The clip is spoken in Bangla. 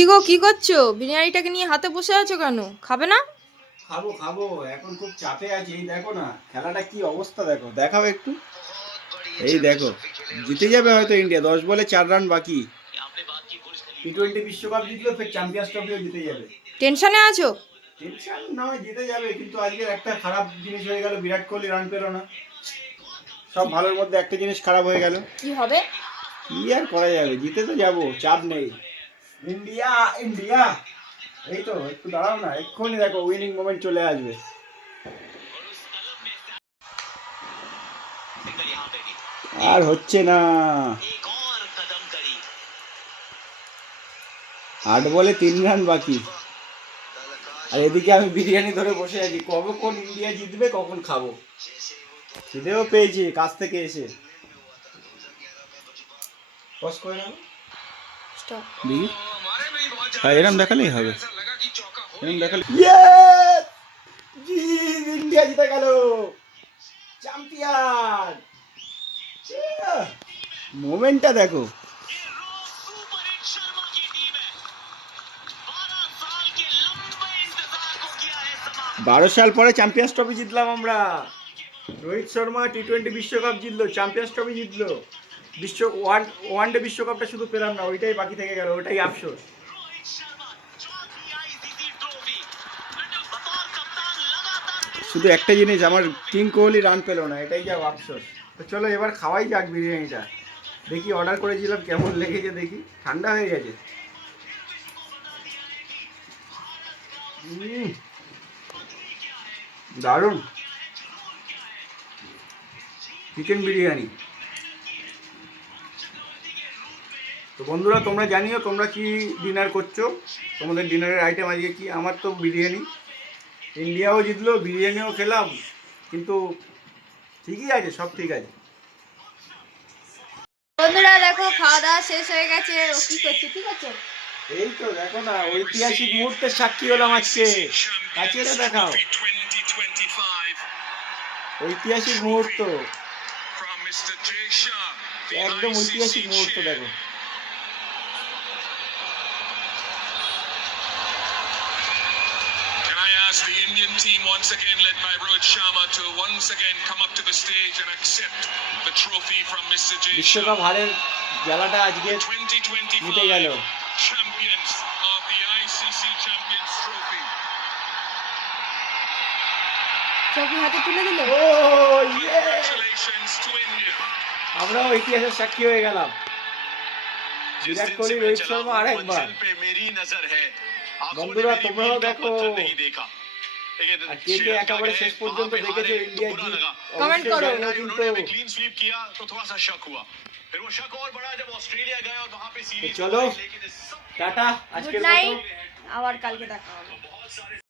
কি গো, কি করছো? বিরিয়ানিটাকে নিয়ে হাতে বসে আছো কেন? খাবে না? খাবো খাবো, এখন খুব চাপে আছি। এই দেখো না খেলাটা কি অবস্থা, দেখো দেখাও একটু। এই দেখো, জিতে যাবে হয়তো ইন্ডিয়া, 10 বলে 4 রান বাকি। টি-20 বিশ্বকাপ জিতলো, ফের চ্যাম্পিয়ন্স ট্রফিও জিতে যাবে। টেনশনে আছো? টেনশন নয়, জিতে যাবে, কিন্তু আজকে একটা খারাপ জিনিস হয়ে গেল, বিরাট কোহলি রান পেল না। সব ভালোর মধ্যে একটা জিনিস খারাপ হয়ে গেল। কি হবে? কি আর করা যাবে, জিতে তো যাবো, চাপ নেই। ইন্ডিয়া ইন্ডিয়া, এই তো একটু দাঁড়াও না, এক্ষুনি দেখো উইনিং মোমেন্ট চলে আসবে। আর হচ্ছে না, 8 বলে 3 রান বাকি। আর এদিকে আমি বিরিয়ানি ধরে বসে আছি, কখন ইন্ডিয়া জিতবে কখন খাবো। খিদেও পেয়েছি কাছ থেকে এসে। পজ করে নাও। স্টপ। দেখি, হ্যাঁ এরম দেখালেই হবে, এরম দেখালে। ইন্ডিয়া জিতে গেল, চ্যাম্পিয়ন। মোমেন্টটা দেখো। 12 সাল পরে চ্যাম্পিয়ন্স ট্রফি জিতলাম আমরা। রোহিত শর্মা টি-20 বিশ্বকাপ জিতলো, চ্যাম্পিয়ন্স ট্রফি জিতলো। ওয়ানডে বিশ্বকাপটা শুধু পেলাম না, ওইটাই বাকি থেকে গেল, ওইটাই আফসোস। শুধু একটা জিনিস, আমার কিং কোহলি রান পেলো না, এটাই যা আফসোস। তো চলো এবার খাওয়াই যাক বিরিয়ানিটা। দেখি অর্ডার করেছিলাম, কেমন লেগেছে দেখি। ঠান্ডা হয়ে গেছে। দারুণ চিকেন বিরিয়ানি। তো বন্ধুরা, তোমরা জানিও তোমরা কি ডিনার করছো, তোমাদের ডিনারের আইটেম আজকে কি। আমার তো বিরিয়ানি, ইন্ডিয়াও জিতলো, বিরিয়ানিও খেলাম, কিন্তু ঠিকই আছে, সব ঠিক আছে। বন্ধুরা দেখো, খাওয়া দাওয়া শেষ হয়ে গেছে। ও কি করছে, কি করছো? এই তো দেখো না, ঐতিহাসিক মুহূর্তের সাক্ষী হলাম আজকে। কাছে এসে দেখাও, ঐতিহাসিক মুহূর্ত, একদম ঐতিহাসিক মুহূর্ত দেখো। The Indian team once again led by Rohit Sharma to once again come up to the stage and accept the trophy from Mr. Jay Shah. বিশ্বকাপ হারের জ্বালাটা আজকে মিটে গেল। Champions of the ICC Champions Trophy. Trophy হাতে তুলে দিল। ও ইয়ে, Congratulations to India. আমরাও ইতিহাসের সাক্ষী হয়ে গেলাম। বিরাট কোহলি, রোহিত শর্মা আরেকবার। বন্ধুরা তোমরাও দেখো, আর কে কে একেবারে শেষ পর্যন্ত দেখেছো ইন্ডিয়া জিত, কমেন্ট করো। তো চলো টাটা, আজকের গুড মতো। নাইট, আবার কালকে দেখা হবে।